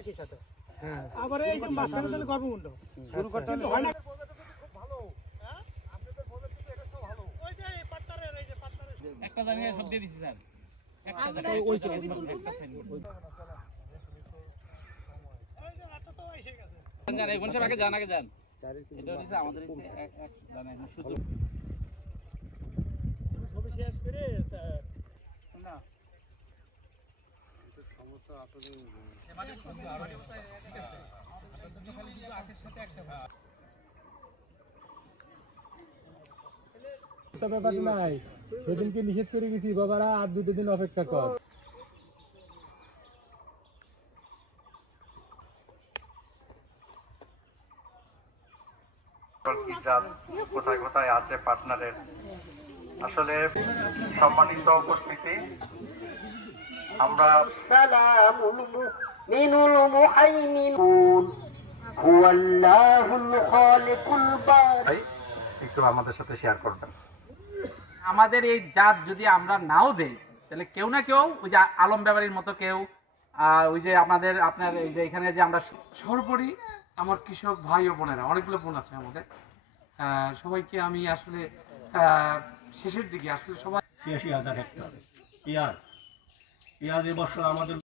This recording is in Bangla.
একই সাথে আবার এই যে মাঝখানে তাহলে গর্ভমুণ্ড শুরু করতে হলে হয় না খুব ভালো হ্যাঁ আপনাদের ফলের থেকে এটা তো ভালো ওই যে এই পাট্টারের একটা জায়গায় সব দিয়ে দিছি স্যার একটা জায়গায় ওই একটা সাইড এই যে একটা তো এসে গেছে জান এই কোনসব আগে যান এটা হচ্ছে আমাদের এক জানেন শুধু সবই শেষ করে না সমস্যা আসলে ব্যাপার নাই সেদিনকে নিষেধ করে গেছি বাবারা আর 2 দিন অপেক্ষা কর। কোথায় কোথায় আছে পার্টনারের আসলে সম্মানিত উপস্থিতি আমরা সালামুল মুমিনুল মুহাইমিনুন হুয়াল্লাহুল খালিকুল বারি একটু আমাদের সাথে শেয়ার করবেন। আমাদের এই জাত যদি আমরা নাও দেই তাহলে কেউ না কেউ ওই যে আলম ব্যাপারীর মতো কেউ ওই যে আপনার এই যে এখানে যে আমরা সর্বোপরি আমার কৃষক ভাই ও বোনেরা অনেকগুলো বোন আছে আমাদের সবাইকে আমি আসলে শেষের দিকে আসলে সবাই ৮৬,০০০ হেক্টর পেঁয়াজ এবছর আমাদের